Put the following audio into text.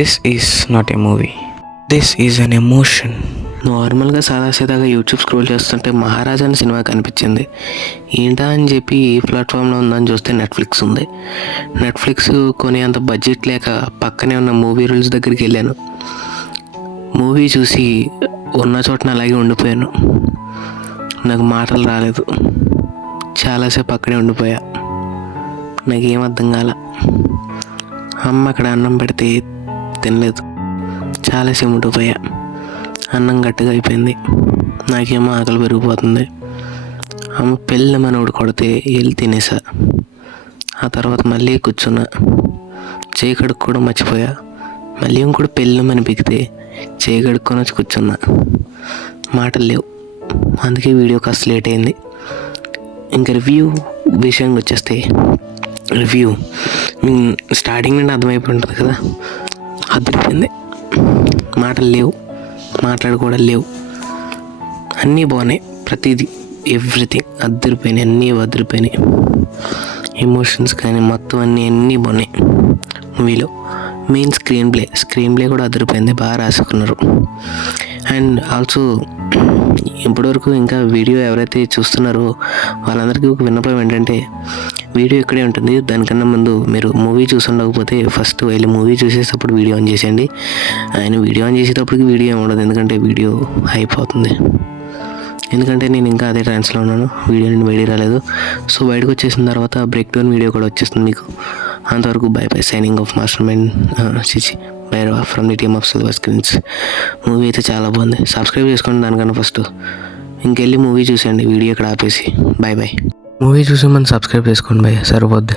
This is not a movie. This is an emotion. నార్మల్గా సాదాసీదాగా YouTube scroll చేస్తుంటే మహారాజా అనే cinema కనిపించింది. ఏంటా అని చెప్పి ఏ ప్లాట్ఫామ్లో ఉందని చూస్తే నెట్ఫ్లిక్స్ ఉంది. నెట్ఫ్లిక్స్ కొనేంత బడ్జెట్ లేక పక్కనే ఉన్న మూవీ రూల్స్ దగ్గరికి వెళ్ళాను. మూవీ చూసి ఉన్న చోటన అలాగే ఉండిపోయాను. నాకు మాటలు రాలేదు. చాలాసేపు అక్కడే ఉండిపోయా. నాకేం అర్థం కాల. అమ్మ అక్కడ అన్నం పెడితే తినలేదు. చాలాసేపు ఉండిపోయా. అన్నం గట్టిగా అయిపోయింది. నాకేమో ఆకలి పెరిగిపోతుంది. అమ్మ పెళ్ళి మనోడు కొడితే వెళ్ళి తినేసా. ఆ తర్వాత మళ్ళీ కూర్చున్నా. చేయి కడుక్కోవడం మర్చిపోయా. మళ్ళీ ఇంకోటి పెళ్ళమని పిగితే చేయి కడుక్కొని వచ్చి కూర్చున్నా. మాటలు లేవు. అందుకే వీడియో కాస్త లేట్ అయింది. ఇంకా రివ్యూ విషయానికి వచ్చేస్తే రివ్యూ స్టార్టింగ్ నుండి అర్థమైపోయి ఉంటుంది కదా. అదిరిపోయింది. మాటలు లేవు, మాట్లాడుకోవడం లేవు. అన్నీ బాగున్నాయి. ప్రతిదీ ఎవ్రీథింగ్ అదిరిపోయినాయి. అన్నీ అదిరిపోయినాయి. ఎమోషన్స్ కానీ మొత్తం అన్నీ బాగున్నాయి మూవీలో. మెయిన్ స్క్రీన్ ప్లే కూడా అదిరిపోయింది. బాగా రాసుకున్నారు. అండ్ ఆల్సో ఇప్పటివరకు ఇంకా వీడియో ఎవరైతే చూస్తున్నారో వాళ్ళందరికీ ఒక విన్నపం ఏంటంటే, వీడియో ఇక్కడే ఉంటుంది. దానికన్నా ముందు మీరు మూవీ చూసి ఉండకపోతే ఫస్ట్ వెళ్ళి మూవీ చూసేటప్పుడు వీడియో ఆన్ చేసేయండి. ఆయన వీడియో ఆన్ చేసేటప్పటికి వీడియో ఏమి ఉండదు, ఎందుకంటే వీడియో అయిపోతుంది. ఎందుకంటే నేను ఇంకా అదే ట్రాన్స్లో ఉన్నాను. వీడియో నుండి బయటికి రాలేదు. సో బయటకు వచ్చేసిన తర్వాత బ్రేక్ డౌన్ వీడియో కూడా వచ్చేస్తుంది మీకు. అంతవరకు by signing off master mind Bhairava from the team of silver screens. Movie అయితే చాలా బాగుంది. సబ్స్క్రైబ్ చేసుకోండి దానికన్నా ఫస్ట్. ఇంకెళ్ళి మూవీ చూసేయండి వీడియో ఇక్కడ ఆపేసి. బాయ్. మూవీ చూసి మనం సబ్స్క్రైబ్ చేసుకోండి. సరిపోద్ది.